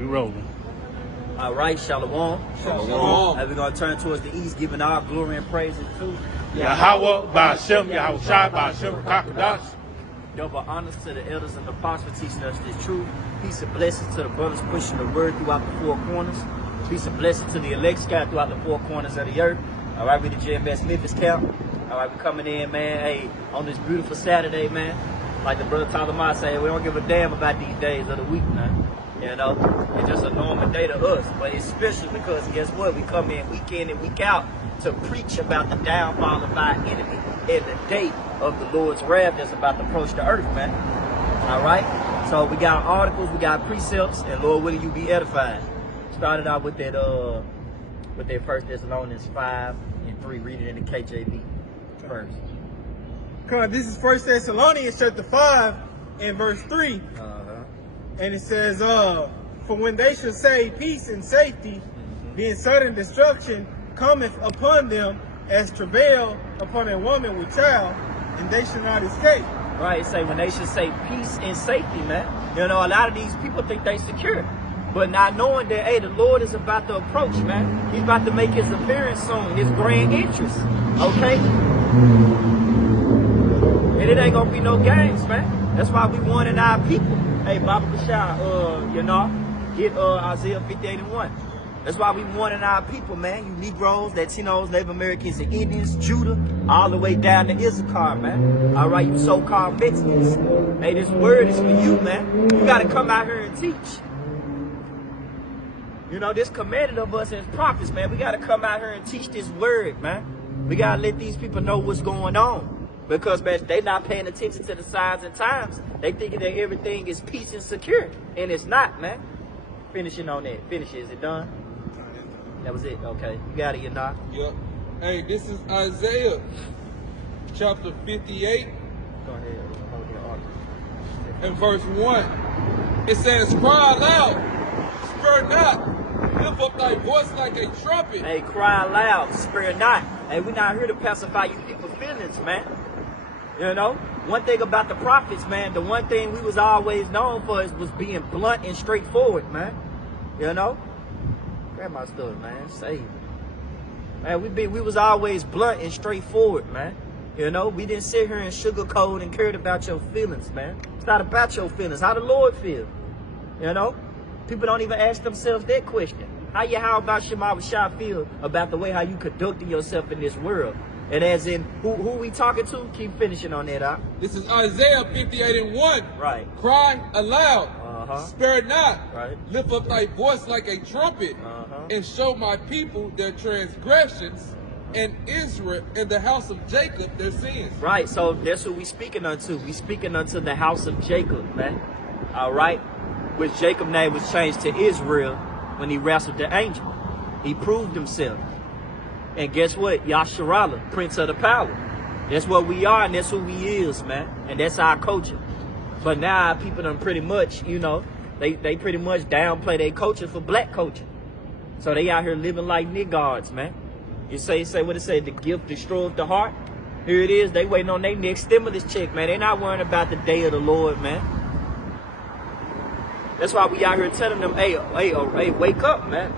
We rolling. All right, Shalom. Shalom. And we're going to turn towards the east, giving our glory and praises to Yahweh, Ba'ashem, Yahweh Shai, Ba'ashem, Kakadash. double honors to the elders and the apostles for teaching us this truth. Peace and blessings to the brothers pushing the word throughout the four corners. Peace and blessings to the elect scattered throughout the four corners of the earth. All right, we the JMS Memphis camp. All right, we coming in, man, hey, on this beautiful Saturday, man. Like the brother Talmud said, we don't give a damn about these days of the week, man. You know, it's just a normal day to us. But it's special because guess what? We come in week in and week out to preach about the downfall of our enemy and the day of the Lord's wrath that's about to approach the earth, man. All right? So we got articles, we got precepts, and Lord willing, you be edified. Started out with that 1 Thessalonians 5:3, read it in the KJV first. This is 1 Thessalonians chapter 5 and verse 3. And it says, for when they shall say peace and safety, being sudden destruction cometh upon them as travail upon a woman with child, and they shall not escape. Right, say when they should say peace and safety, man. You know, a lot of these people think they secure. But not knowing that, hey, the Lord is about to approach, man. He's about to make his appearance soon, his grand entrance. Okay? And it ain't gonna be no games, man. That's why we wanting our people. Hey, Baba Bashar, you know, get Isaiah 58:1. That's why we wanting our people, man. You Negroes, Latinos, Native Americans, and Indians, Judah, all the way down to Issachar, man. All right, you so-called Mexicans. Hey, this word is for you, man. You got to come out here and teach. You know, this commanded of us as prophets, man. We got to come out here and teach this word, man. We got to let these people know what's going on. Because, man, they not paying attention to the signs and times. They thinking that everything is peace and secure. And it's not, man. Finishing on that. Finish it. Is it done? That was it. Okay. You got it, you not? Yep. Hey, this is Isaiah chapter 58. Go ahead. Hold your article. And verse 1. It says, cry aloud, spare not, lift up thy voice like a trumpet. Hey, cry loud, spare not. Hey, we're not here to pacify you people's feelings, man. You know, one thing about the prophets, man, the one thing we was always known for was being blunt and straightforward, man. You know? Grab my stuff, man. Save it. Man, we was always blunt and straightforward, man. You know, we didn't sit here and sugarcoat and cared about your feelings, man. It's not about your feelings. How the Lord feel? You know? People don't even ask themselves that question. How about Shema Shah feel about the way how you conducting yourself in this world? And as in, who we talking to? Keep finishing on that, huh? This is Isaiah 58:1. Right. Cry aloud, spare not, right. Lift up thy voice like a trumpet, and show my people their transgressions, and Israel and the house of Jacob their sins. Right, so that's who we speaking unto. We speaking unto the house of Jacob, man. All right? Which Jacob's name was changed to Israel when he wrestled the angel. He proved himself. And guess what? Yasharallah, Prince of the Power. That's what we are, and that's who we is, man. And that's our culture. But now people done pretty much, you know, they pretty much downplay their culture for black culture. So they out here living like niggards, man. You say what it say, the gift destroys the heart. Here it is, they waiting on their next stimulus check, man. They not worrying about the day of the Lord, man. That's why we out here telling them, hey, wake up, man.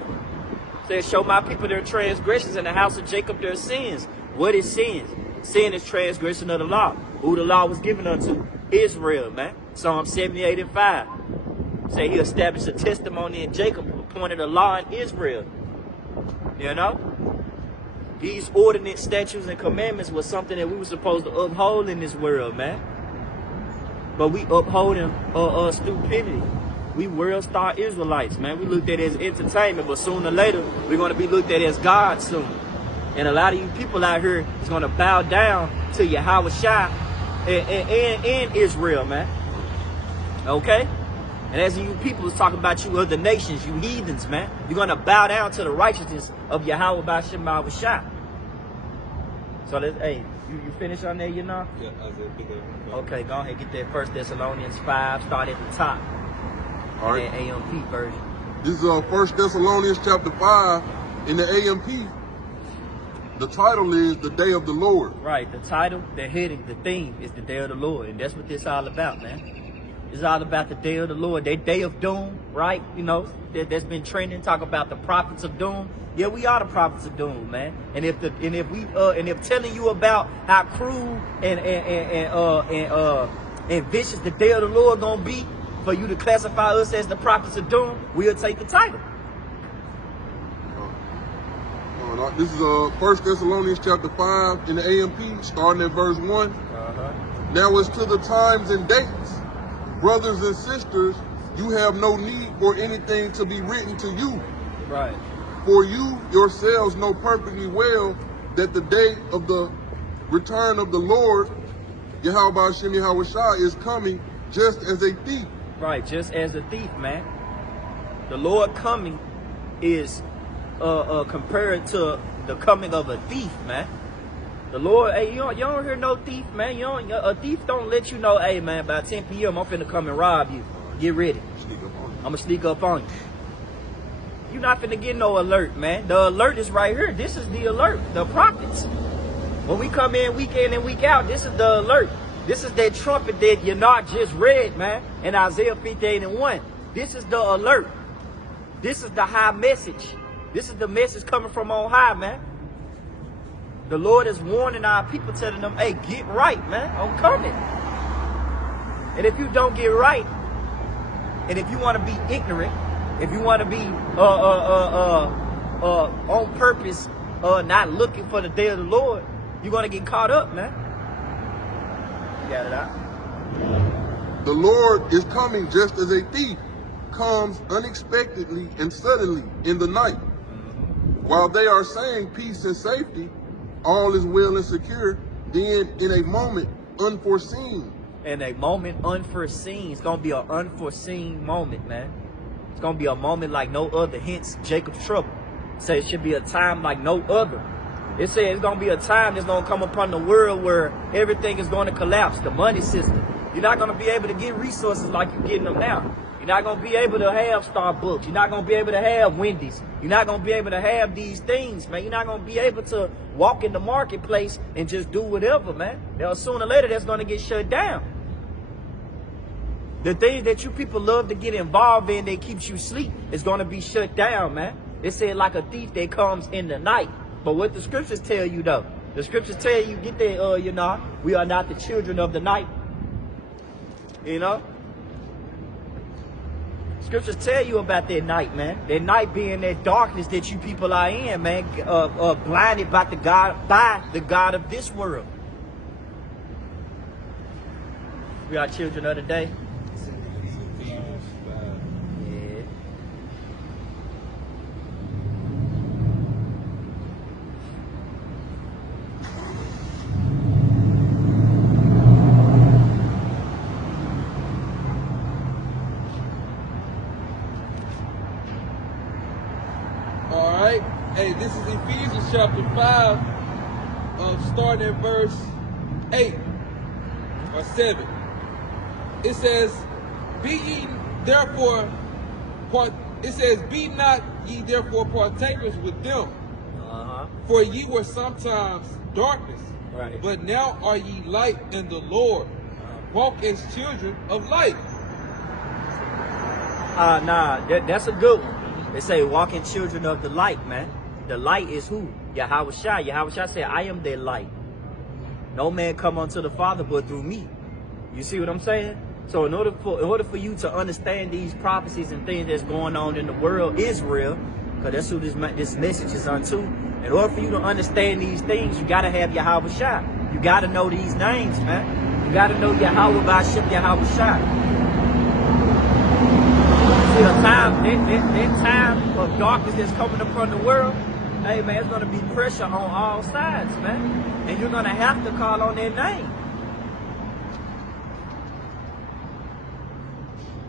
Says, show my people their transgressions and the house of Jacob their sins. What is sin? Sin is transgression of the law. Who the law was given unto? Israel, man. Psalm 78:5. Say he established a testimony in Jacob, appointed a law in Israel. You know? These ordinance, statutes, and commandments was something that we were supposed to uphold in this world, man. But we upholding stupidity. We world star Israelites, man. We looked at it as entertainment, but sooner or later, we're going to be looked at as God soon. And a lot of you people out here is going to bow down to Yahweh Shai and Israel, man. Okay? And as you people is talking about you other nations, you heathens, man, you're going to bow down to the righteousness of Yahweh B'Shem Yahweh Shai. So, hey, you finish on there, you know? Yeah, okay, go ahead, get that 1 Thessalonians 5, start at the top. All right. The AMP version. This is 1 Thessalonians chapter 5 in the AMP. The title is The Day of the Lord. Right. The title, the heading, the theme is the Day of the Lord. And that's what this all about, man. It's all about the day of the Lord, that day of doom, right? You know, that's been trending. Talk about the prophets of doom. Yeah, we are the prophets of doom, man. And if telling you about how cruel and vicious the day of the Lord gonna be for you to classify us as the prophets of doom, we'll take the title. This is 1 Thessalonians chapter 5 in the AMP, starting at verse 1. Now as to the times and dates, brothers and sisters, you have no need for anything to be written to you. Right. For you yourselves know perfectly well that the day of the return of the Lord, Yahweh Hashem Yahweh Shai, is coming just as a thief. Right, just as a thief, man. The Lord coming is compared to the coming of a thief, man. The Lord, hey, you don't hear no thief, man. A thief don't let you know, hey, man, by 10 p.m. I'm finna come and rob you. Get ready. I'm gonna sneak up on you. You're not finna get no alert, man. The alert is right here. This is the alert, the prophets. When we come in week and week out, this is the alert. This is that trumpet that you're not just read, man, in Isaiah 58:1. This is the alert. This is the high message. This is the message coming from on high, man. The Lord is warning our people, telling them, hey, get right, man. I'm coming. And if you don't get right, and if you want to be ignorant, if you want to be on purpose, not looking for the day of the Lord, you're going to get caught up, man. You got it out? The Lord is coming just as a thief comes unexpectedly and suddenly in the night. While they are saying peace and safety, all is well and secure, then in a moment unforeseen. In a moment unforeseen. It's going to be an unforeseen moment, man. It's going to be a moment like no other. Hence, Jacob's trouble. Say it should be a time like no other. It says it's going to be a time that's going to come upon the world where everything is going to collapse. The money system. You're not going to be able to get resources like you're getting them now. You're not going to be able to have Starbucks. You're not going to be able to have Wendy's. You're not going to be able to have these things, man. You're not going to be able to walk in the marketplace and just do whatever, man. Sooner or later, that's going to get shut down. The things that you people love to get involved in that keeps you asleep is going to be shut down, man. It said like a thief that comes in the night. But what the scriptures tell you, though, the scriptures tell you, get there, you know, we are not the children of the night. You know? Scriptures tell you about that night, man. That night being that darkness that you people are in, man. Blinded by the God of this world. We are children of the day. Yeah. Hey, this is Ephesians chapter 5, starting at verse 8 or 7. It says, be not ye therefore partakers with them, for ye were sometimes darkness, right, but now are ye light in the Lord. Walk as children of light. That's a good one. They say walking children of the light, man. The light is who? Yahweh Shai. Yahweh Shai said, I am their light. No man come unto the Father but through me. You see what I'm saying? So in order for you to understand these prophecies and things that's going on in the world, Israel, because that's who this message is unto. In order for you to understand these things, you got to have Yahweh Shai. You got to know these names, man. You got to know Yahweh Bashim, Yahweh Shai. See, that time of darkness that's coming upon the world, hey, man, it's going to be pressure on all sides, man. And you're going to have to call on their name.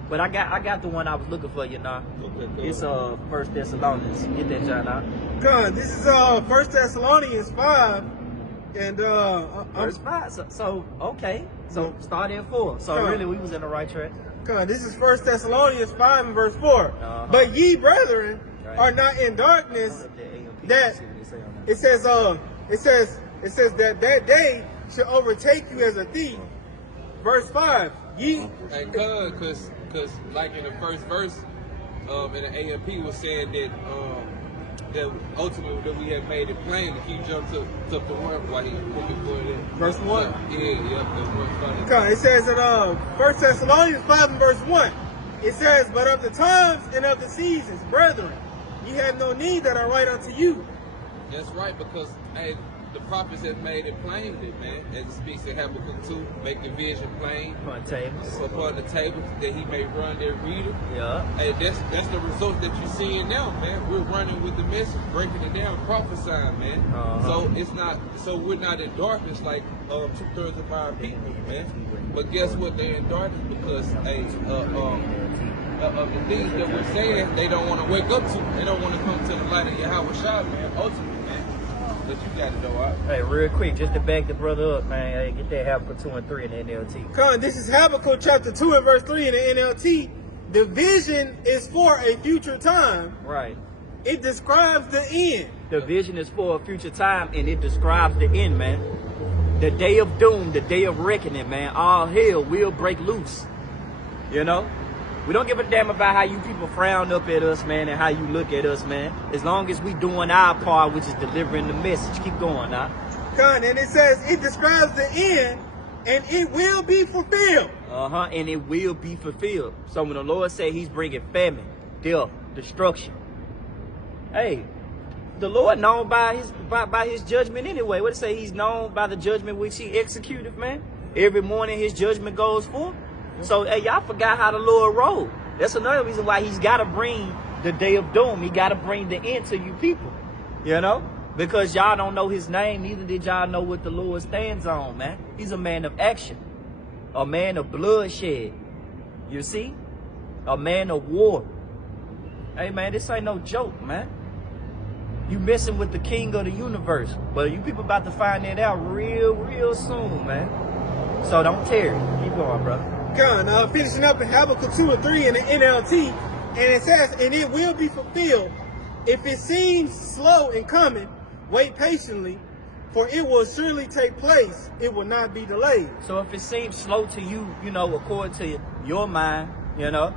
But I got the one I was looking for, you know. Okay, cool. It's 1 Thessalonians. Get that, John, out. God, this is 1 Thessalonians 5. And Verse 5. So okay. So start at 4. So really, we was in the right track. God, this is 1 Thessalonians 5 and verse 4. But ye, brethren, are not in darkness, that it says that day shall overtake you as a thief. Verse 5. Ye, Hey, cause like in the first verse, in the AMP was saying that ultimately that we had made it plain. If you jump to the word while he's looking for it. Verse 1? Yeah, that's what's okay, it says in 1 Thessalonians 5 and verse 1, it says, but of the times and of the seasons, brethren, ye have no need that I write unto you. That's right, because hey, the prophets have made it plain, man. As it speaks in Habakkuk 2, make the vision plain Upon tables. upon the table that he may run their reader. Yeah. Hey, that's the result that you're seeing now, man. We're running with the message, breaking it down, prophesying, man. So it's not, so we're not in darkness like 2/3 of our people, man. But guess what? They're in darkness because of the things that we're saying, they don't want to wake up to. They don't want to come to the light of Yahweh Shah, man. Ultimately, man. But you got to know out. Hey, real quick, just to back the brother up, man. Hey, get that Habakkuk 2 and 3 in the NLT. Come, this is Habakkuk chapter 2 and verse 3 in the NLT. The vision is for a future time. Right. It describes the end. The vision is for a future time, and it describes the end, man. The day of doom, the day of reckoning, man. All hell will break loose. You know? We don't give a damn about how you people frown up at us, man, and how you look at us, man. As long as we doing our part, which is delivering the message. Keep going, now. Come, and it says it describes the end, and it will be fulfilled. And it will be fulfilled. So when the Lord said he's bringing famine, death, destruction. Hey, the Lord known by his judgment anyway. What it say? He's known by the judgment which he executed, man. Every morning his judgment goes forth. So, hey, y'all forgot how the Lord rolled. That's another reason why he's got to bring the day of doom. He got to bring the end to you people, you know? Because y'all don't know his name, neither did y'all know what the Lord stands on, man. He's a man of action, a man of bloodshed, you see? A man of war. Hey, man, this ain't no joke, man. You messing with the king of the universe. But you people about to find that out real soon, man. So don't tear it. Keep going, brother. Come, finishing up in Habakkuk 2 and 3 in the NLT, and it says, and it will be fulfilled. If it seems slow in coming, wait patiently, for it will surely take place. It will not be delayed. So if it seems slow to you, you know, according to your mind, you know,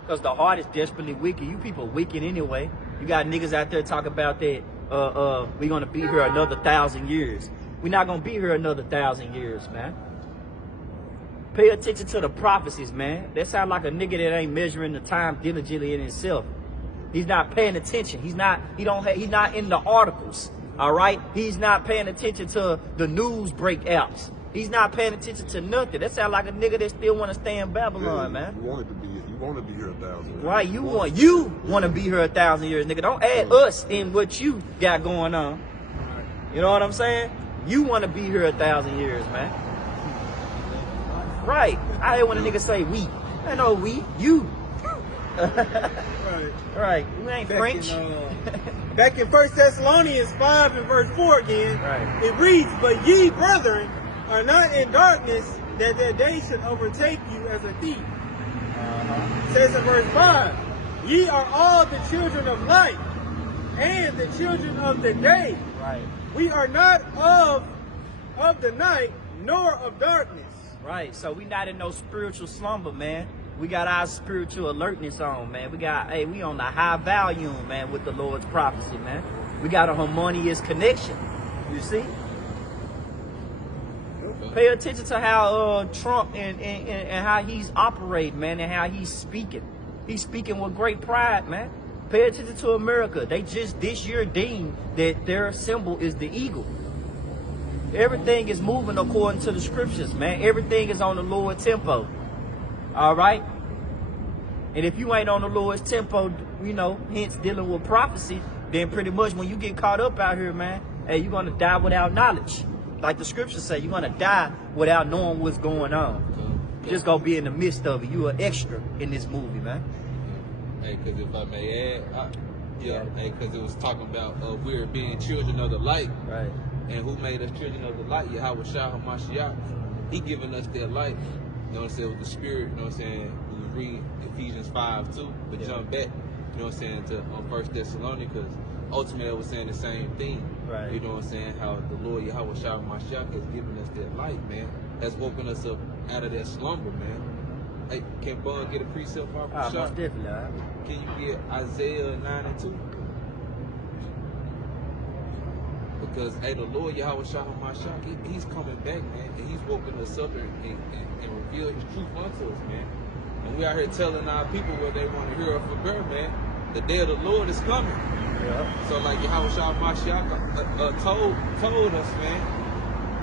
because the heart is desperately wicked. You people wicked anyway. You got niggas out there talking about that we're going to be here another 1,000 years. We're not going to be here another 1,000 years, man. Pay attention to the prophecies, man. That sound like a nigga that ain't measuring the time diligently in himself. He's not paying attention. He's not in the articles. All right? He's not paying attention to the news breakouts. He's not paying attention to nothing. That sound like a nigga that still want to stay in Babylon, man. You want to be here 1,000 years. Right, you want to be here 1,000 years, nigga. Don't add us in what you got going on. You know what I'm saying? You want to be here 1,000 years, man. Right. I hate when a nigga say we. I know we. You. Right. We ain't French. Back in 1 Thessalonians 5 and verse 4 again, Right. It reads, but ye, brethren, are not in darkness, that their day should overtake you as a thief. It says in verse 5, ye are all the children of light and the children of the day. Right. We are not of the night, nor of darkness. Right. So we not in no spiritual slumber, man. We got our spiritual alertness on, man. We on the high volume, man, with the Lord's prophecy, man. We got a harmonious connection. You see? Pay attention to how Trump and how he's operating, man, and how he's speaking. He's speaking with great pride, man. Pay attention to America. They just this year deemed that their symbol is the eagle. Everything is moving according to the scriptures, man. Everything is on the Lord's tempo. All right? And if you ain't on the Lord's tempo, you know, hence dealing with prophecy, then pretty much when you get caught up out here, man, hey, you're going to die without knowledge. Like the scriptures say, you're going to die without knowing what's going on. You're just going to be in the midst of it. You're an extra in this movie, man. Hey, because if I may add, because it was talking about we're being children of the light. Right. And who made us children of the light? Yahweh Shah HaMashiach. He giving us that light. You know what I'm saying? With the spirit, you know what I'm saying? We read Ephesians 5:2, but jump back, you know what I'm saying, to 1 Thessalonians, because ultimately it was saying the same thing. Right. You know what I'm saying? How the Lord Yahweh Shah HaMashiach has given us that light, man. has woken us up out of that slumber, man. Hey, can Bun get a precept off the Most shot? definitely, all right. Can you get Isaiah 9:2? Because, hey, the Lord Yahweh Shah HaMashiach, he's coming back, man, and he's woken us up and revealed his truth unto us, man. And we out here telling our people what they want to hear or forbear, man. The day of the Lord is coming. Yeah. So, like Yahweh Shah HaMashiach told us, man,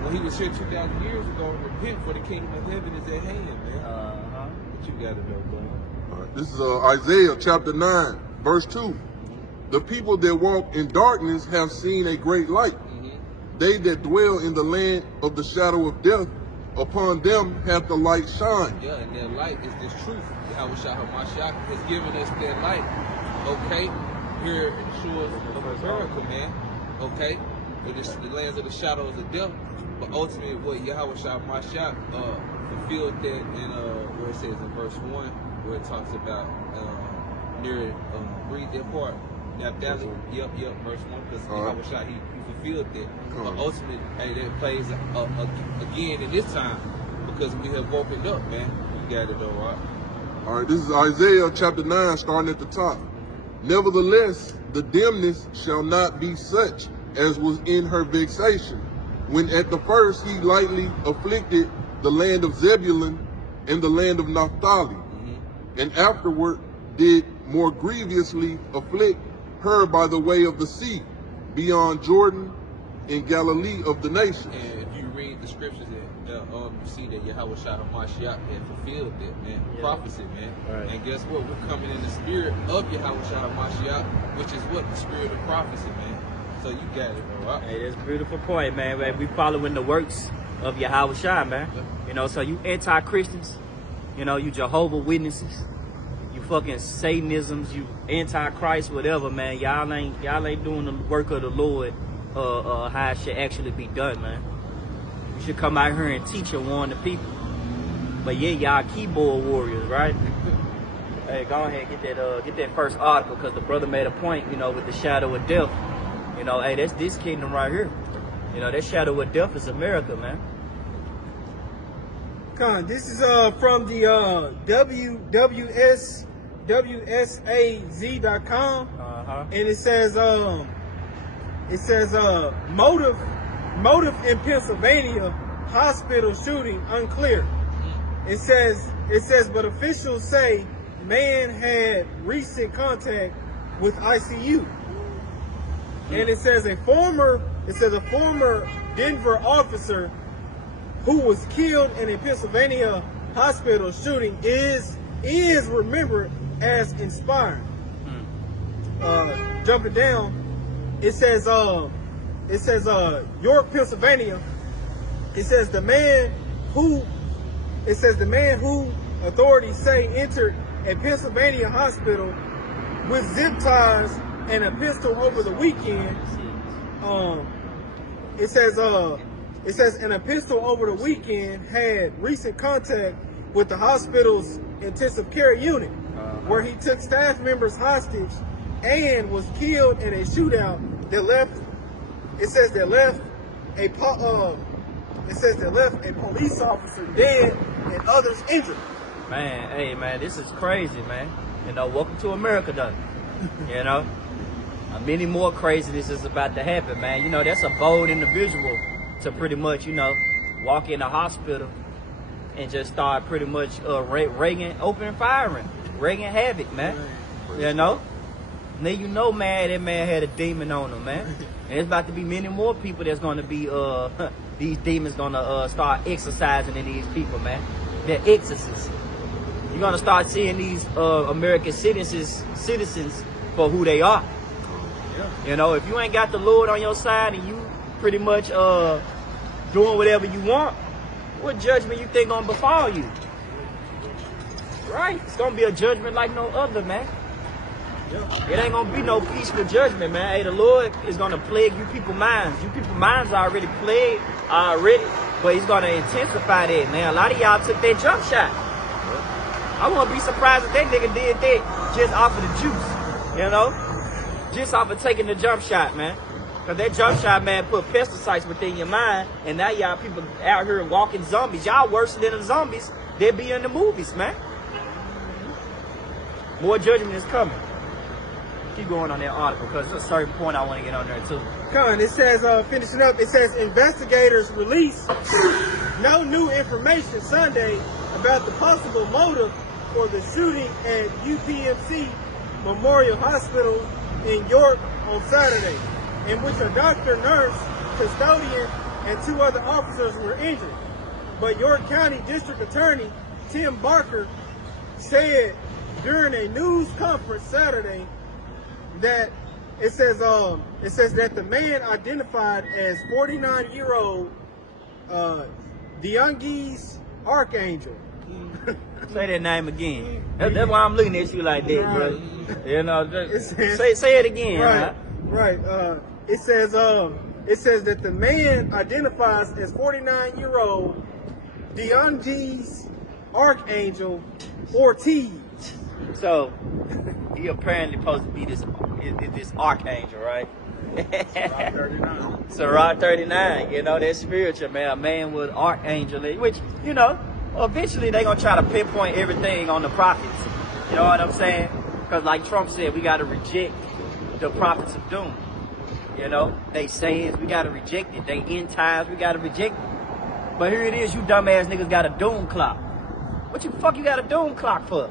when he was here 2,000 years ago, repent for the kingdom of heaven is at hand, man. What you got to know, bro? All right, this is Isaiah chapter 9, verse 2. The people that walk in darkness have seen a great light. They that dwell in the land of the shadow of death, upon them hath the light shine. Yeah, and that light is this truth. Yahweh Shah HaMashiach has given us that light, okay, here in the shores of America, man, okay, the lands of the shadows of death. But ultimately, what Yahweh Shah HaMashiach fulfilled that in, where it says in verse 1, where it talks about read that part. Yep, verse 1, because Yahweh Shah, he fulfilled that. But ultimately, hey, that plays again in this time, because we have woken up, man. You got it though, right? All right, this is Isaiah chapter 9, starting at the top. Nevertheless, the dimness shall not be such as was in her vexation, when at the first he lightly afflicted the land of Zebulun and the land of Naphtali, and afterward did more grievously afflict her by the way of the sea, beyond Jordan, in Galilee of the nations. And if you read the scriptures, you see that Yahweh Shah HaMashiach had fulfilled that, man, prophecy, man. Right. And guess what? We're coming in the spirit of Yahweh Shah HaMashiach, which is what? The spirit of prophecy, man. So you got it, bro. Right? Hey, that's a beautiful point, man. We following the works of Yahweh Shah, man. Yeah. You know, so you anti-Christians, you know, you Jehovah Witnesses, you fucking Satanisms, you anti-Christ, whatever, man. Y'all ain't doing the work of the Lord, how it should actually be done, man. You should come out here and teach and warn the people. But yeah, y'all keyboard warriors, right? Hey, go ahead, get that first article, because the brother made a point, you know, with the shadow of death. You know, hey, that's this kingdom right here. You know, that shadow of death is America, man. This is from the WSAZ.com, and it says motive in Pennsylvania hospital shooting unclear. It says but officials say man had recent contact with ICU. And it says a former Denver officer who was killed in a Pennsylvania hospital shooting is remembered as inspiring. Jumping down, it says York, Pennsylvania. It says the man who authorities say entered a Pennsylvania hospital with zip ties and a pistol over the weekend. It says and a pistol over the weekend had recent contact with the hospital's intensive care unit, where he took staff members hostage and was killed in a shootout that left. It says they left a police officer dead and others injured. Man, hey, man, this is crazy, man. You know, welcome to America, though. You know, many more craziness is about to happen, man. You know, that's a bold individual to pretty much, you know, walk in a hospital and just start pretty much opening firing, wreaking havoc, man. You know? Now you know, man, that man had a demon on him, man. And there's about to be many more people that's going to be, these demons going to start exercising in these people, man. They're exorcists. You're going to start seeing these American citizens for who they are. You know, if you ain't got the Lord on your side and you pretty much doing whatever you want, what judgment you think gonna befall you? Right? It's gonna be a judgment like no other, man. It ain't gonna be no peaceful judgment, man. Hey, the Lord is gonna plague you people's minds. You people's minds are already plagued already, but he's gonna intensify that, man. A lot of y'all took that jump shot. I wouldn't be surprised if that nigga did that just off of the juice, you know? Just off of taking the jump shot, man. Cause that jump shot man put pesticides within your mind, and now y'all people out here walking zombies. Y'all worse than the zombies that be in the movies, man. More judgment is coming. Keep going on that article, because there's a certain point I want to get on there too. Con, it says, finishing up, it says investigators release no new information Sunday about the possible motive for the shooting at UPMC Memorial Hospital in York on Saturday, in which a doctor, nurse, custodian, and 2 other officers were injured. But York County District Attorney Tim Barker said during a news conference Saturday that it says that the man identified as 49-year-old Deongis Archangel. Say that name again. That's why I'm looking at you like that, Right. bro. You know, says- say it again. Right, Huh? right. It says that the man identifies as 49-year-old Deongis Archangel Ortiz. So he apparently supposed to be this archangel, right? Sirach 39, you know, that's spiritual, man. A man with archangel, which, you know, eventually they gonna try to pinpoint everything on the prophets. You know what I'm saying? Because like Trump said, we gotta reject the prophets of doom. You know, they sayings, we gotta reject it. They end times, we gotta reject it. But here it is, you dumbass niggas got a doom clock. What the fuck you got a doom clock for?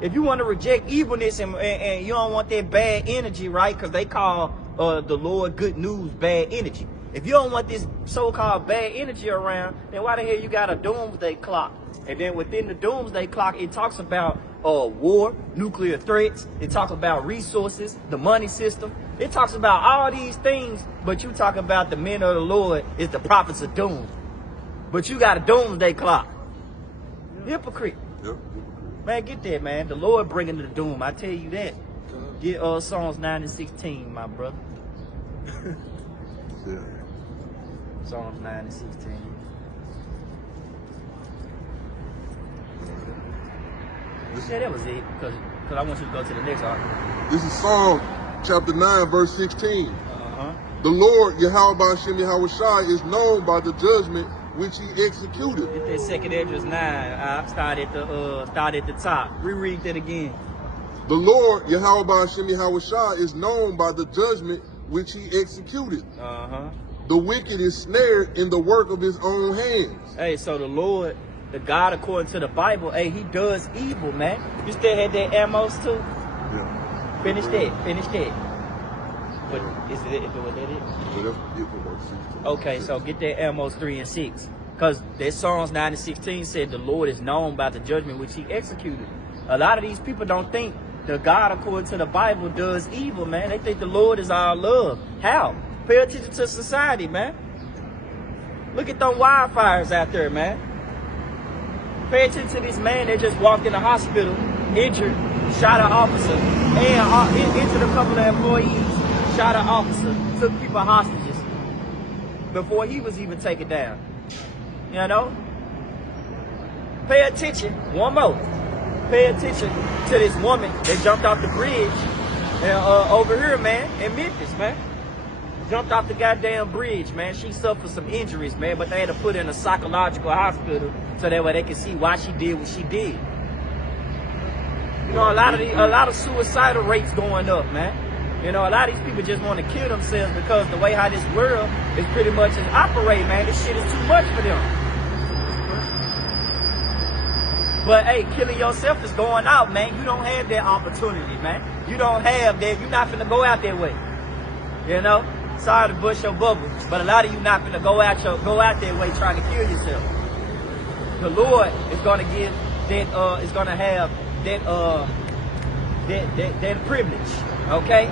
If you want to reject evilness and you don't want that bad energy, right? Because they call the Lord good news bad energy. If you don't want this so-called bad energy around, then why the hell you got a doomsday clock? And then within the doomsday clock, it talks about war, nuclear threats. It talks about resources, the money system. It talks about all these things, but you talk about the men of the Lord is the prophets of doom. But you got a doomsday clock. Hypocrite. Yep. Man, get that, man. The Lord bringing the doom. I tell you that. Get Psalms 9 and 16, my brother. Yeah. Psalms 9 and 16. Yeah, that was it. Because I want you to go to the next article. This is Psalm chapter 9, verse 16. Uh-huh. The Lord, Yahweh Ba'ashem Yahweh Shai, is known by the judgment which he executed. Get that second address 9. I start at the top. Reread that again. The Lord, Yahweh Ba'ashem Yahweh Shai, is known by the judgment which he executed. Uh-huh. The wicked is snared in the work of his own hands. Hey, so the Lord, the God according to the Bible, hey, he does evil, man. You still had that Amos too? Yeah. Finish that. But is it was that it? So that's it for verse 16. Okay, so get that Amos 3 and 6. Because that Psalms 9 and 16 said the Lord is known by the judgment which he executed. A lot of these people don't think the God according to the Bible does evil, man. They think the Lord is our love. How? Pay attention to society, man. Look at them wildfires out there, man. Pay attention to this man that just walked in the hospital, injured, shot an officer, and injured a couple of employees, shot an officer, took people hostages before he was even taken down. You know? Pay attention, one more. Pay attention to this woman that jumped off the bridge over here, man, in Memphis, man. Jumped off the goddamn bridge, man. She suffered some injuries, man, but they had to put her in a psychological hospital so that way they could see why she did what she did. You know, a lot of suicidal rates going up, man. You know, a lot of these people just want to kill themselves because the way how this world is pretty much operating, man, this shit is too much for them. But hey, killing yourself is going out, man. You don't have that opportunity, man. You don't have that. You're not finna go out that way. You know? Sorry to bust your bubble, but a lot of you not finna go out that way trying to kill yourself. The Lord is gonna give that is gonna have that privilege. Okay?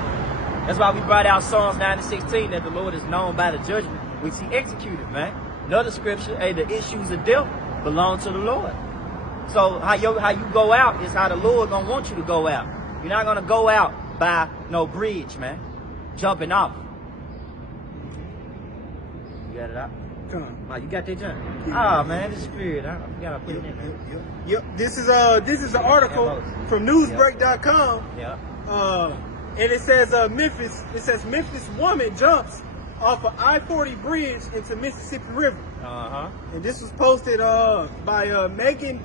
That's why we brought out Psalms 9 and 16, that the Lord is known by the judgment which he executed, man. Another scripture, hey, the issues of death belong to the Lord. So how you go out is how the Lord gonna want you to go out. You're not gonna go out by no bridge, man. Jumping off. You got it out? Come on. Oh, you got that jump? Oh man, the spirit. I gotta put it in there. Yep. This is an article from Newsbreak.com. Yeah. And it says Memphis. It says Memphis woman jumps off an I-40 bridge into Mississippi River. And this was posted by Megan,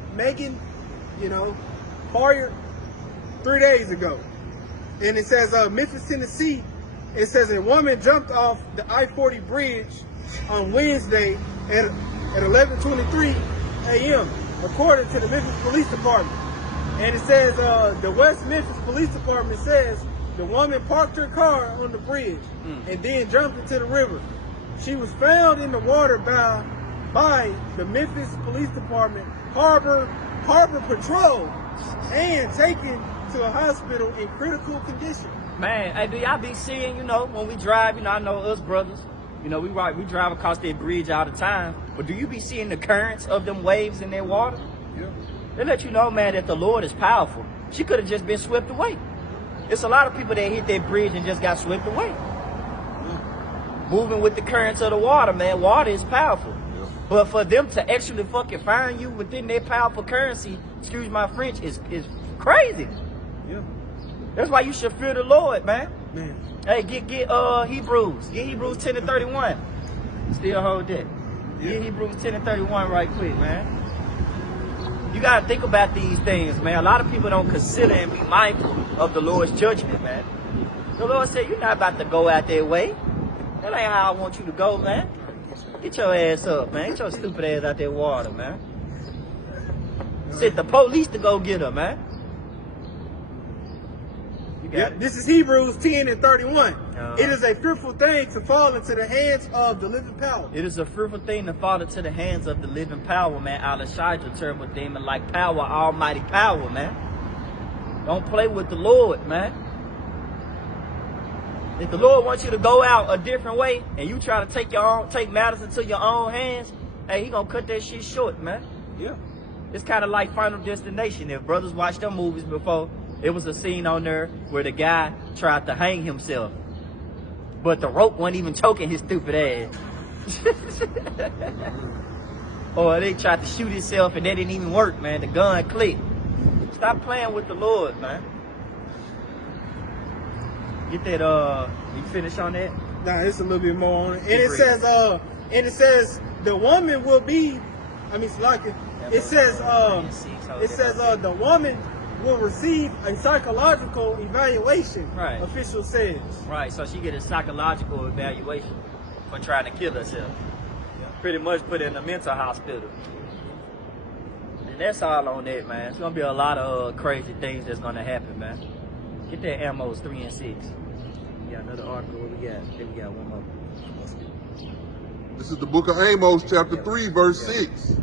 Farrier 3 days ago. And it says Memphis, Tennessee. It says a woman jumped off the I-40 bridge on Wednesday at 11:23 a.m. according to the Memphis Police Department. And it says the West Memphis Police Department says the woman parked her car on the bridge and then jumped into the river. She was found in the water by the Memphis Police Department Harbor Patrol and taken to a hospital in critical condition. Man, hey, do y'all be seeing, when we drive, I know us brothers, we drive across that bridge all the time, but do you be seeing the currents of them waves in that water? Yeah. They let you know, man, that the Lord is powerful. She could have just been swept away. It's a lot of people that hit that bridge and just got swept away. Moving with the currents of the water, man. Water is powerful. Yeah. But for them to actually fucking find you within their powerful currency, excuse my French, is crazy. Yeah. That's why you should fear the Lord, man. Man. Hey, get Hebrews. Get Hebrews 10:31. Still hold that. Get Hebrews 10:31 right quick, man. You gotta think about these things, man. A lot of people don't consider and be mindful of the Lord's judgment, man. The Lord said, you're not about to go out that way. That ain't how I want you to go, man. Get your ass up, man. Get your stupid ass out that water, man. Send the police to go get her, man. You got it. This is Hebrews 10:31. It is a fearful thing to fall into the hands of the living power. It is a fearful thing to fall into the hands of the living power, man. Al-Ashajah, terrible demon like power, almighty power, man. Don't play with the Lord, man. If the Lord wants you to go out a different way and you try to take matters into your own hands, hey, he gonna cut that shit short, man. Yeah. It's kind of like Final Destination. If brothers watched them movies before, it was a scene on there where the guy tried to hang himself, but the rope wasn't even choking his stupid ass. Or they tried to shoot himself and that didn't even work, man. The gun clicked. Stop playing with the Lord, man. Get that, you finish on that? Nah, it's a little bit more on it. And it says the woman will be, it's like it says the woman will receive a psychological evaluation. Right. Official says. Right, so she get a psychological evaluation for trying to kill herself. Pretty much put in a mental hospital. And that's all on that, man. It's gonna be a lot of crazy things that's gonna happen, man. Get that Amos 3 and 6. We got another article. What we got? Then we got one more. This is the book of Amos, chapter 3, verse 6.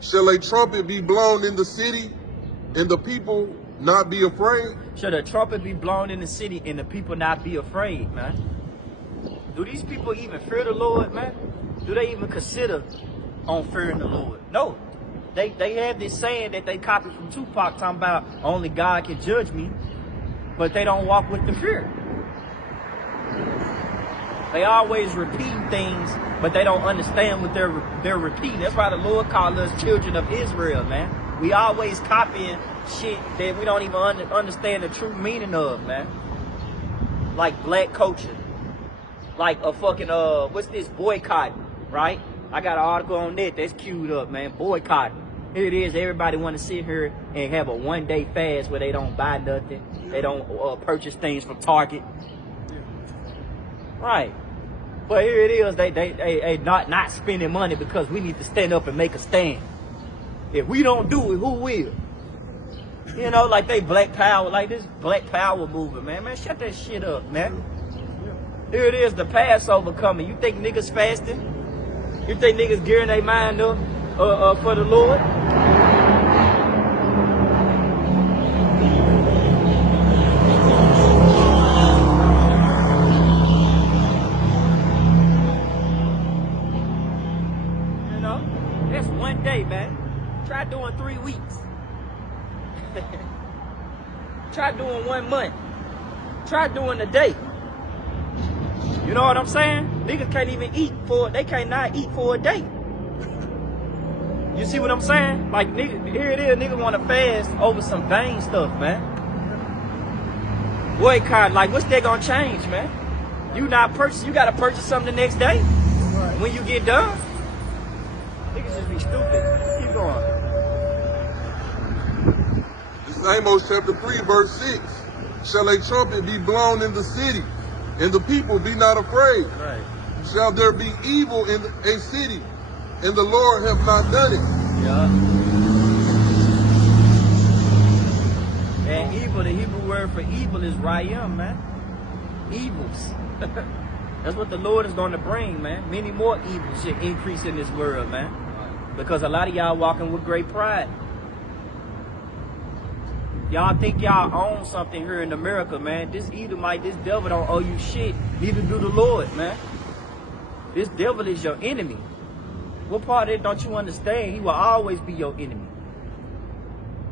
Shall a trumpet be blown in the city, and the people not be afraid? Shall the trumpet be blown in the city, and the people not be afraid, man? Do these people even fear the Lord, man? Do they even consider on fearing the Lord? No. They have this saying that they copied from Tupac talking about only God can judge me, but they don't walk with the fear. They always repeat things, but they don't understand what they're repeating. That's why the Lord called us children of Israel, man. We always copying shit that we don't even understand the true meaning of, man. Like black culture. Like a fucking, what's this, boycotting, right? I got an article on that that's queued up, man. Boycotting. Here it is. Everybody want to sit here and have a one-day fast where they don't buy nothing. They don't purchase things from Target. Right. But here it is. They not spending money because we need to stand up and make a stand. If we don't do it, who will? You know, like they black power, like this black power movement, man. Man, shut that shit up, man. Here it is, the Passover coming. You think niggas fasting? You think niggas gearing their mind up for the Lord? You know, that's one day, man. Try doing 3 weeks. Try doing 1 month. Try doing a day. You know what I'm saying? Niggas can't even eat they cannot eat for a day. You see what I'm saying? Like, nigga, here it is, niggas want to fast over some vain stuff, man. boycott. Like, what's that gonna change, man? You not purchase. You gotta purchase something the next day when you get done. Niggas just be stupid. Keep going. This is Amos chapter 3, verse 6. Shall a trumpet be blown in the city, and the people be not afraid? Right. Shall there be evil in a city, and the Lord have not done it? Yeah. And evil, the Hebrew word for evil is rayim, man. Evils. That's what the Lord is going to bring, man. Many more evils should increase in this world, man. Because a lot of y'all walking with great pride. Y'all think y'all own something here in America, man. This Edomite, this devil don't owe you shit. Neither do the Lord, man. This devil is your enemy. What part of it don't you understand? He will always be your enemy.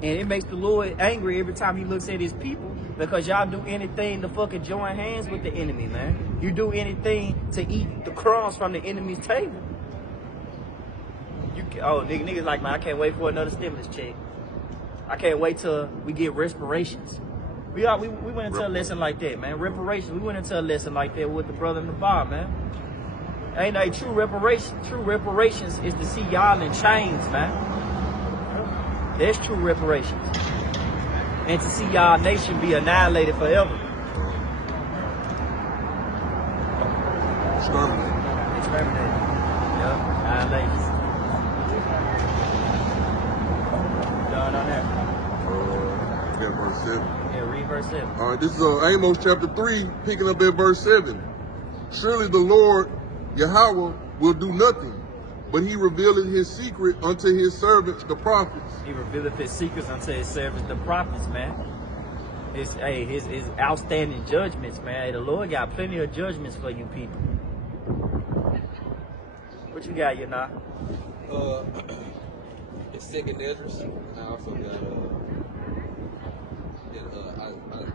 And it makes the Lord angry every time he looks at his people, because y'all do anything to fucking join hands with the enemy, man. You do anything to eat the crumbs from the enemy's table. Niggas like, man, I can't wait for another stimulus check. I can't wait till we get reparations. We went into a lesson like that, man. Reparations. We went into a lesson like that with the brother in the bar, man. Ain't no true reparations. True reparations is to see y'all in chains, man. That's true reparations. And to see y'all nation be annihilated forever. Exterminated. Yep, annihilation. Done on that. Yeah, verse 7. Yeah, read verse 7. All right, this is Amos chapter 3, picking up at verse 7. Surely the Lord, Yahweh, will do nothing, but he revealeth his secret unto his servants, the prophets. He revealeth his secrets unto his servants, the prophets, man. His outstanding judgments, man. Hey, the Lord got plenty of judgments for you people. What you got, you know? It's second Esdras, and I also got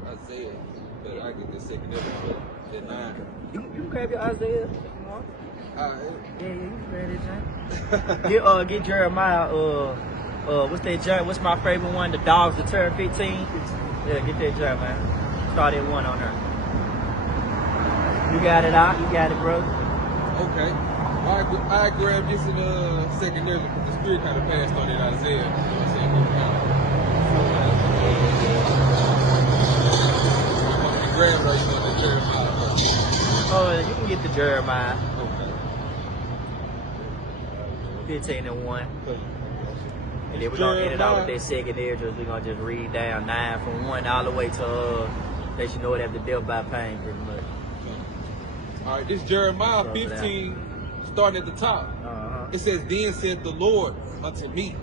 Isaiah, but I get the second Esdras at 9. You can grab your Isaiah. Alright. Yeah, you can grab that, John. Get Jeremiah, what's that, John? What's my favorite one? The dogs that turn 15? Yeah, get that, John, man. Start at 1 on her. You got it out? You got it, bro? Okay. I grabbed this in second Esdras, but the Spirit kind of passed on it, Isaiah. You know what I'm saying? Grab right now, the Jeremiah. Oh, you can get the Jeremiah. Okay. 15 and 1. And then we're going to end it out with that second Esdras. We're going to just read down 9 from 1 all the way to that you know what after death by pain, pretty much. All right, this Jeremiah 15, starting at the top. It says, Then said the Lord unto me,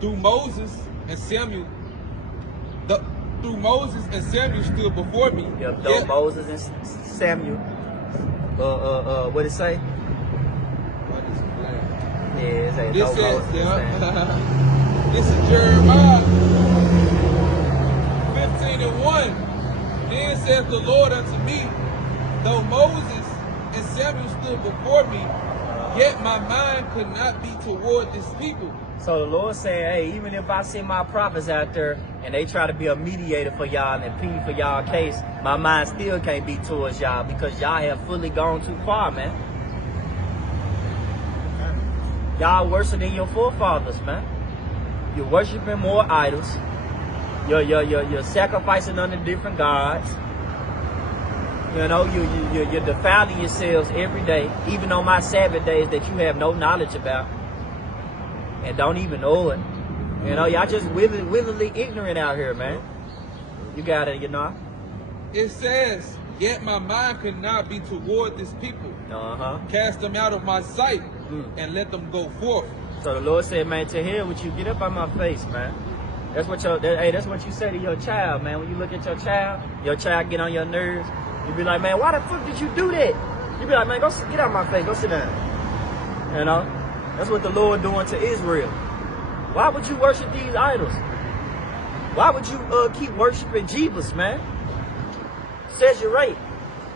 through Moses and Samuel stood before me. Yep, though Moses and Samuel. What it say? Yeah, it say This though says, Moses and Samuel. This is Jeremiah 15 and 1. Then saith the Lord unto me, though Moses and Samuel stood before me, yet my mind could not be toward this people. So the Lord said, hey, even if I send my prophets out there and they try to be a mediator for y'all and plead for y'all case, my mind still can't be towards y'all because y'all have fully gone too far, man. Y'all worse than your forefathers, man. You're worshiping more idols. You're sacrificing under different gods. You know, you're defiling yourselves every day, even on my Sabbath days that you have no knowledge about and don't even know it. You know, y'all just willingly ignorant out here, man. You got it, you know. It says, yet my mind could not be toward this people. Cast them out of my sight and let them go forth. So the Lord said, man, to hell with you, get up on my face, man. That's what that's what you say to your child, man. When you look at your child get on your nerves. You be like, man, why the fuck did you do that? You be like, man, go get out of my face, go sit down. You know, that's what the Lord doing to Israel. Why would you worship these idols? Why would you keep worshiping Jesus, man? Says you're right.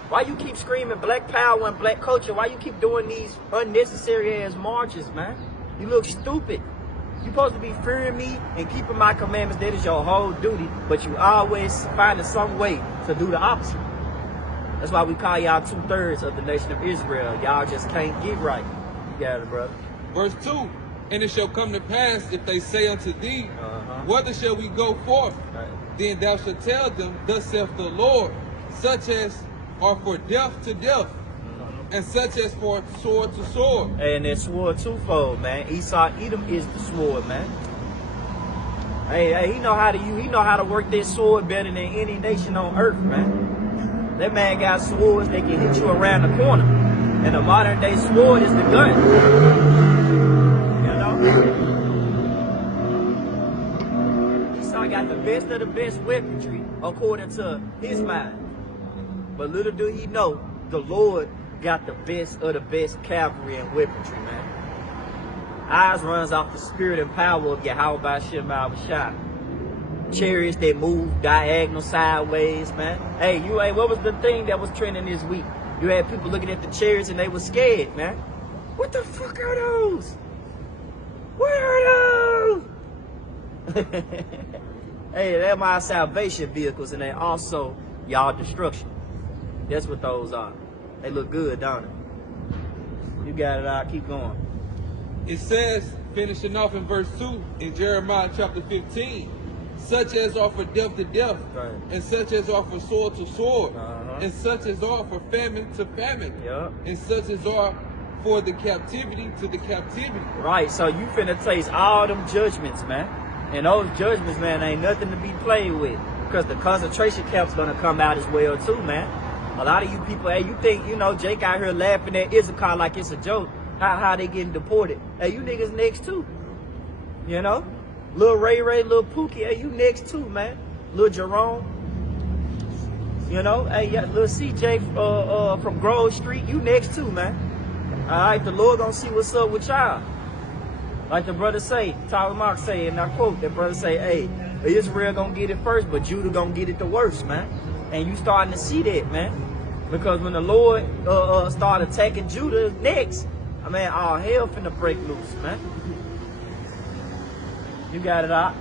Why you keep screaming black power and black culture? Why you keep doing these unnecessary ass marches, man? You look stupid. You supposed to be fearing me and keeping my commandments. That is your whole duty. But you always finding some way to do the opposite. That's why we call y'all 2/3 of the nation of Israel. Y'all just can't get right. You got it, brother. Verse 2, and it shall come to pass, if they say unto thee, whither shall we go forth? Right. Then thou shalt tell them, thus saith the Lord, such as are for death to death, and such as for sword to sword. And that sword twofold, man. Esau Edom is the sword, man. Hey, he know how to work that sword better than any nation on earth, man. That man got swords that can hit you around the corner. And the modern day sword is the gun. You know? Esau got the best of the best weaponry according to his mind. But little do he know, the Lord got the best of the best cavalry and weaponry, man. Ours runs off the spirit and power of Yahweh Ba'ashem Al-Shah. Chariots that move diagonal sideways, man. Hey, what was the thing that was trending this week? You had people looking at the chariots and they were scared, man. What the fuck are those? What are those? Hey, they're my salvation vehicles and they also y'all destruction. That's what those are. They look good, don't it? You got it, I'll keep going. It says, finishing off in verse 2, in Jeremiah chapter 15, such as are for death to death, Right. and such as are for sword to sword, Uh-huh. and such as are for famine to famine, Yup. and such as are for the captivity to the captivity. Right, so you finna taste all them judgments, man. And those judgments, man, ain't nothing to be played with. Because the concentration camp's gonna come out as well, too, man. A lot of you people, hey, you think, Jake out here laughing at Issachar like it's a joke. How they getting deported. Hey, you niggas next, too. You know? Lil Ray, Lil Pookie, hey, you next, too, man. Lil Jerome. You know? Hey, yeah, Lil CJ from Grove Street, you next, too, man. All right, the Lord gonna see what's up with y'all. Like the brother say, Tyler Mark say, and I quote, that brother say, hey, Israel gonna get it first, but Judah gonna get it the worst, man. And you starting to see that, man. Because when the Lord start attacking Judah next, I mean, all hell finna break loose, man. You got it out.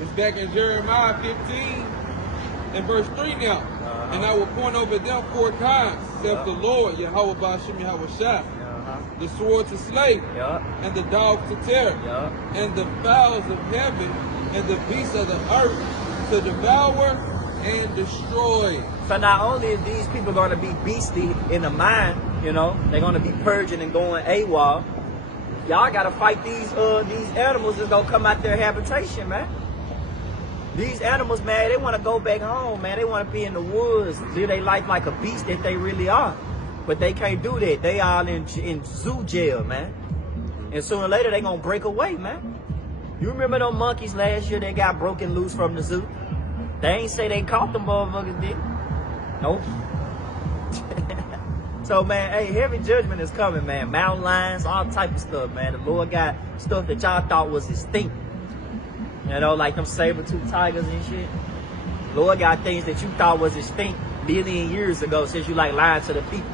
It's back in Jeremiah 15 and verse 3 now. And I will point over them 4 times, saith the Lord, Yahweh Ba'ashem Yahweh Shah. The sword to slay, and the dog to tear, and the fowls of heaven, and the beasts of the earth to devour and destroy. So not only is these people going to be beastly in the mind, they're going to be purging and going AWOL. Y'all got to fight these animals that's going to come out their habitation, man. These animals, man, they want to go back home, man. They want to be in the woods, live their life like a beast that they really are. But they can't do that. They all in zoo jail, man. And sooner or later, they going to break away, man. You remember those monkeys last year that got broken loose from the zoo? They ain't say they caught them motherfuckers, did? Nope. So, man, hey, heavy judgment is coming, man. Mountain lions, all type of stuff, man. The Lord got stuff that y'all thought was extinct. Like them saber-tooth tigers and shit. The Lord got things that you thought was extinct million years ago since you like lying to the people.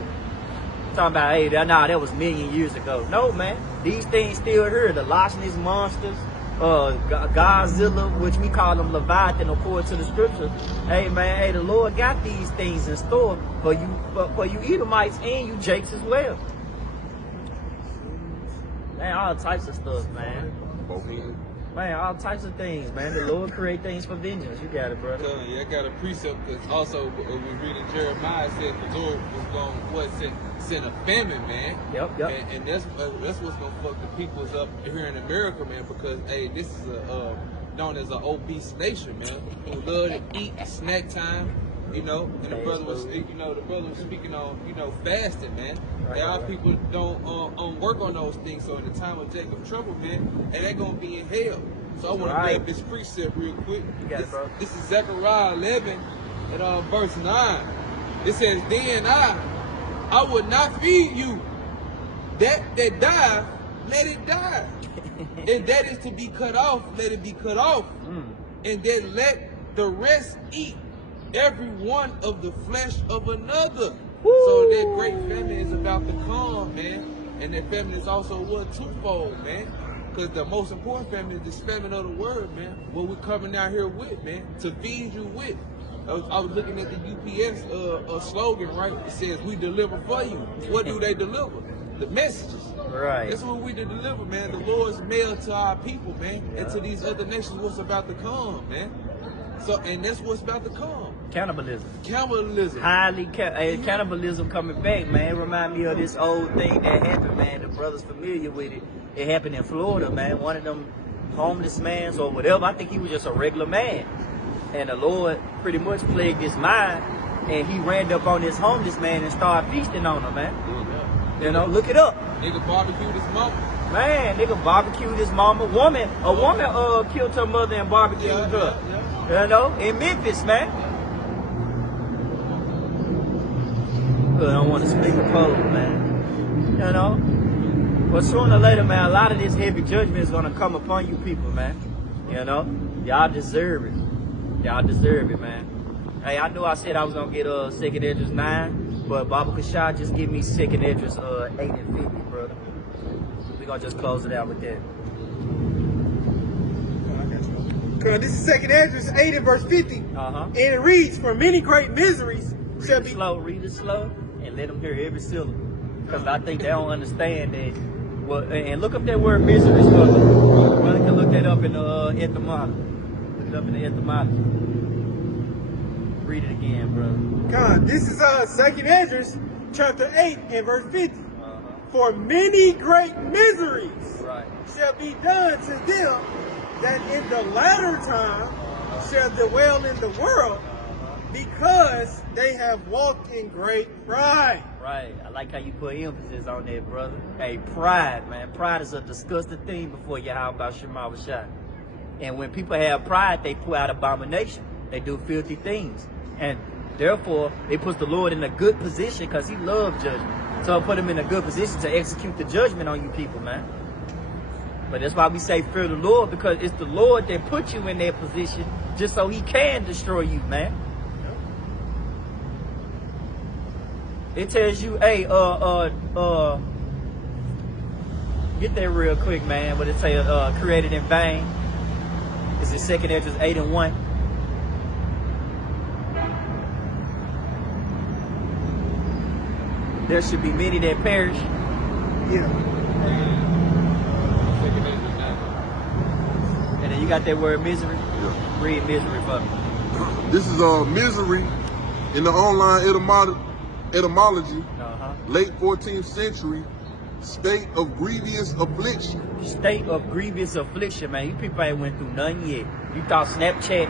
Talking about, hey, that was million years ago. No, man. These things still here. The Loch Ness monsters, Godzilla, which we call them Leviathan according to the scriptures. Hey, man, hey, the Lord got these things in store for you Edomites and you Jakes as well. Man, all types of stuff, man. Man, all types of things, man. The Lord create things for vengeance. You got it, brother. I'm telling you, I got a precept because also we read in Jeremiah, it said the Lord was going to send a famine, man. Yep. And that's what's going to fuck the peoples up here in America, man, because, hey, this is known as an obese nation, man, who love to eat, snack time, and the brother was speaking on, fasting, man. Our people don't work on those things, so in the time of Jacob's trouble, man, and they're going to be in hell. So I want to grab this precept real quick. You got it, bro. This is Zechariah 11 and verse 9. It says, then I would not feed you. That died, let it die. And that is to be cut off, let it be cut off. And then let the rest eat every one of the flesh of another. Woo. So that great famine is about to come, man. And that famine is also twofold, man. Because the most important family is the family of the word, man. What we coming out here with, man, to feed you with. I was looking at the UPS slogan, right? It says, "We deliver for you." What do they deliver? The messages. Right. That's what we deliver, man. The Lord's mail to our people, man, and to these other nations what's about to come, man. So, and that's what's about to come. Cannibalism. Cannibalism. Cannibalism coming back, man. It remind me of this old thing that happened, man. The brothers familiar with it. It happened in Florida, man. One of them homeless mans or whatever. I think he was just a regular man. And the Lord pretty much plagued his mind. And he ran up on this homeless man and started feasting on him, man. You know, look it up. Nigga barbecued his mama. Man, nigga barbecued his mama. A woman killed her mother and barbecued her. You know, in Memphis, man. I don't want to speak a pole, man. You know? But sooner or later, man, a lot of this heavy judgment is going to come upon you people, man. You know? Y'all deserve it. Y'all deserve it, man. Hey, I knew I said I was going to get 2nd Esdras 9, but Baba Kashad just give me 2nd Esdras 8 and 50, brother. We're going to just close it out with that. This is 2nd Esdras 8 and verse 50. And it reads, "For many great miseries shall be..." Read it slow, and let them hear every syllable. Because I think they don't understand that. Well, and look up that word misery, brother. Brother can look that up in the etymology. Look it up in the etymology. Read it again, brother. This is 2nd Esdras chapter 8 and verse 50. "For many great miseries shall be done to them that in the latter time shall dwell in the world, because they have walked in great pride." Right. I like how you put emphasis on that, brother. Hey, pride, man. Pride is a disgusting thing before Yahweh Shema Shah. And when people have pride, they put out abomination. They do filthy things. And therefore, it puts the Lord in a good position because he loves judgment. So it put him in a good position to execute the judgment on you people, man. But that's why we say fear the Lord, because it's the Lord that put you in that position just so he can destroy you, man. It tells you, hey, get that real quick, man. What it say, created in vain. It's in 2nd Esdras 8 and 1. There should be many that perish. Yeah. And then you got that word misery? Yeah. Read misery for me. This is misery in the online etymology, late 14th century, state of grievous affliction. State of grievous affliction, man. You people ain't went through none yet. You thought Snapchat,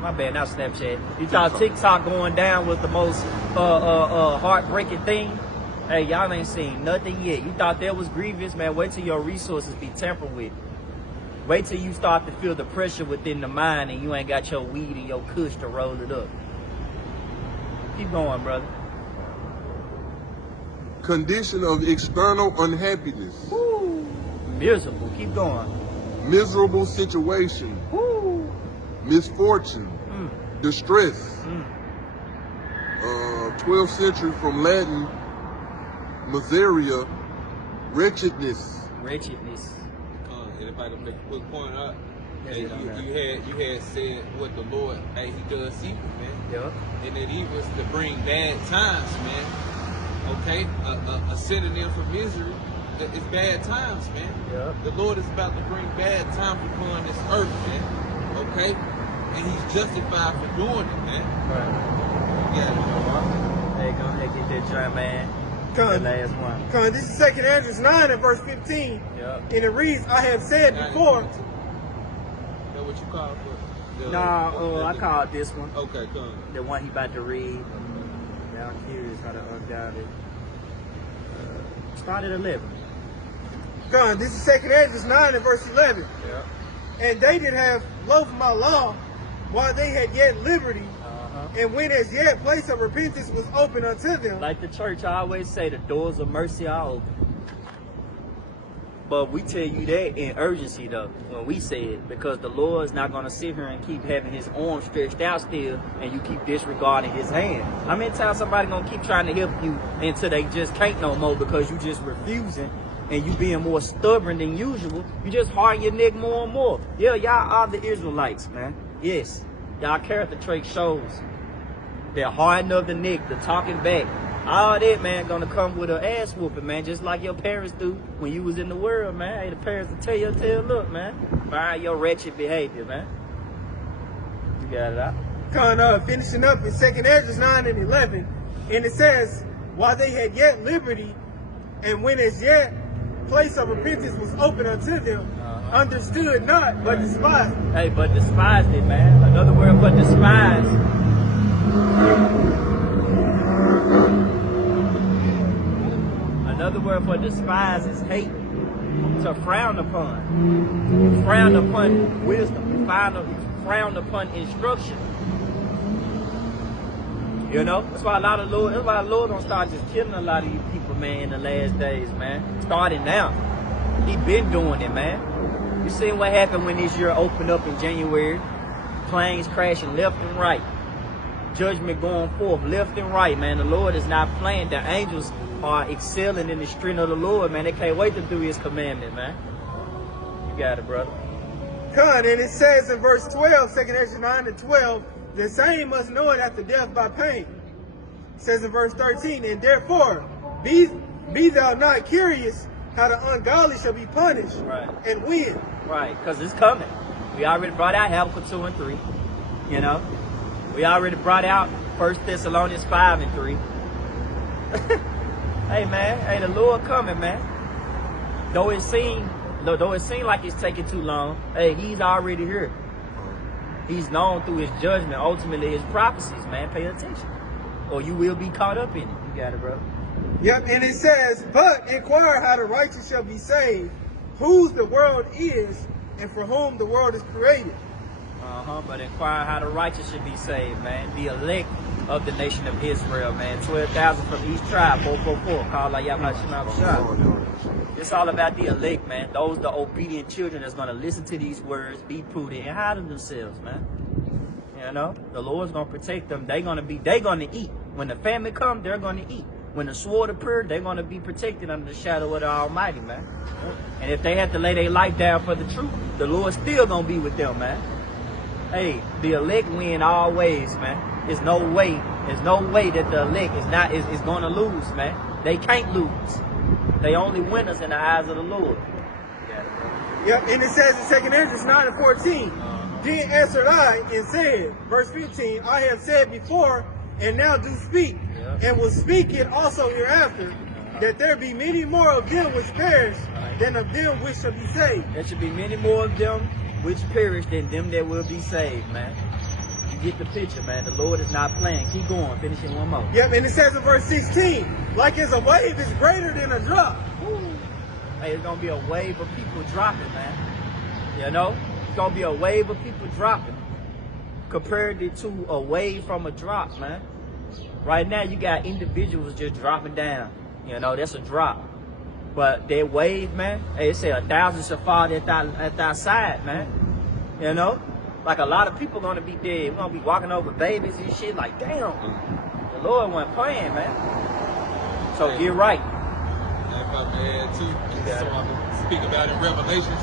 my bad, not Snapchat. You thought TikTok going down was the most heartbreaking thing? Hey, y'all ain't seen nothing yet. You thought that was grievous, man. Wait till your resources be tampered with. Wait till you start to feel the pressure within the mind and you ain't got your weed and your kush to roll it up. Keep going, brother. Condition of external unhappiness. Woo. Miserable. Keep going. Miserable situation. Woo. Misfortune. Distress. 12th century from Latin, miseria, wretchedness. Wretchedness. Anybody make a quick point up? Hey, you had said what the Lord, hey, he does evil, man. Yep. And that evil is to bring bad times, man. Okay? A synonym for misery is bad times, man. Yep. The Lord is about to bring bad times upon this earth, man. Okay? And he's justified for doing it, man. Right. Yeah. Hey, go ahead, get that joint, man. The last one. This is 2nd Esdras 9 and verse 15. Yep. And it reads, "I have said before..." Is that what you call it for? Nah, I called this one. Okay, come. The one he about to read. Now I'm curious how to undown it. Start at 11. This is 2nd Esdras 9 and verse 11. Yep. "And they did have loathed my law while they had yet liberty, and when as yet place of repentance was open unto them." Like the church, I always say the doors of mercy are open. But we tell you that in urgency, though, when we say it, because the Lord is not going to sit here and keep having his arm stretched out still, and you keep disregarding his hand. How many times somebody going to keep trying to help you until they just can't no more because you just refusing and you being more stubborn than usual, you just harden your neck more and more. Yeah, y'all are the Israelites, man. Yes, y'all character trait shows. They're hardening of the neck, the talking back. All that, man, gonna come with an ass whooping, man, just like your parents do when you was in the world, man. Hey, the parents will tell your tail, look, man, mind your wretched behavior, man. You got it out. Finishing up in 2nd Ezra 9 and 11, and it says, while they had yet liberty, and when as yet place of repentance was open unto them, understood not, but despised. Hey, but despised it, man. Another word for despise. Another word for despise is hate. To frown upon. You frown upon wisdom. You frown upon instruction. You know? That's why the Lord don't start just killing a lot of you people, man, in the last days, man. Starting now. He been doing it, man. You seen what happened when this year opened up in January? Planes crashing left and right. Judgment going forth left and right, man. The Lord is not playing. The angels are excelling in the strength of the Lord, man. They can't wait to do his commandment, man. You got it, brother. And it says in verse 12, 2nd Ezra 9 and 12, the same must know it after death by pain. It says in verse 13, and therefore, be thou not curious how the ungodly shall be punished, right, and when. Right, because it's coming. We already brought out Habakkuk 2 and 3, you know. We already brought out 1 Thessalonians 5 and 3. Hey, man, hey, the Lord coming, man. Though it seemed like it's taking too long, hey, he's already here. He's known through his judgment, ultimately his prophecies, man. Pay attention, or you will be caught up in it. You got it, bro. Yep, and it says, but inquire how the righteous shall be saved, whose the world is, and for whom the world is created. But inquire how the righteous should be saved, man. The elect of the nation of Israel, man. 12,000 from each tribe, 444. Call like Yahweh. It's all about the elect, man. Those the obedient children that's gonna listen to these words, be prudent, and hide themselves, man. You know, the Lord's gonna protect them. They gonna eat. When the famine comes, they're gonna eat. When the sword appears, they're gonna be protected under the shadow of the Almighty, man. And if they have to lay their life down for the truth, the Lord's still gonna be with them, man. Hey, the elect win always, man. There's no way that the elect is gonna lose, man. They can't lose. They only winners in the eyes of the Lord. Yep, and it says in 2nd Ezra 9 and 14, then answered I and said, verse 15, I have said before, and now do speak, and will speak it also hereafter, that there be many more of them which perish than of them which shall be saved. There should be many more of them which perish than them that will be saved, man. You get the picture, man. The Lord is not playing. Keep going. Finishing one more. Yep, and it says in verse 16, like as a wave is greater than a drop. Hey, it's going to be a wave of people dropping, man. You know? It's going to be a wave of people dropping. Compared it to a wave from a drop, man. Right now, you got individuals just dropping down. You know, that's a drop. But that wave, man, hey, it say 1,000 shall fall at thy side, man. You know? Like a lot of people gonna be dead. We're gonna be walking over babies and shit like, damn. The Lord wasn't playing, man. So get right. If I may add too, so I speak about in Revelations,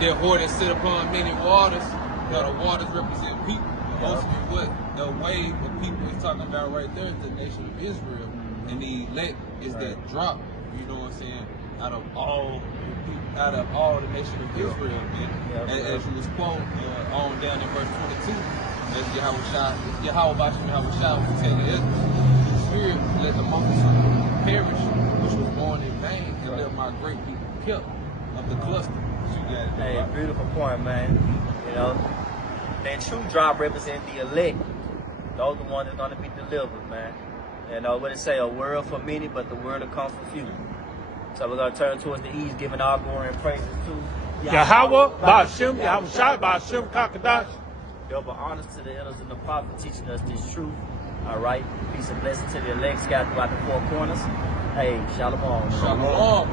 their hordes sit upon many waters. You know, the waters represent people. Mostly what the wave of people is talking about right there is the nation of Israel. And the elect is that drop, you know what I'm saying, out of all the nation of Israel. And as you was quoting on down in verse 22, as Yahweh was telling Ezra, the Spirit let the multitude perish, which was born in vain, and let my great people kept of the cluster. Hey, beautiful point, man. You know, that true drop represents the elect. Those are the ones that's going to be delivered, man. You know what it say, a word for many, but the word will come for few. So we're going to turn towards the east, giving all glory and praises to Yahweh, Ba'ashem, Yahushua, Ba'ashem, Kakadash. Double honors to the elders and the prophets teaching us this truth. All right. Peace and blessings to the elect scattered throughout the four corners. Hey, shalom. Shalom.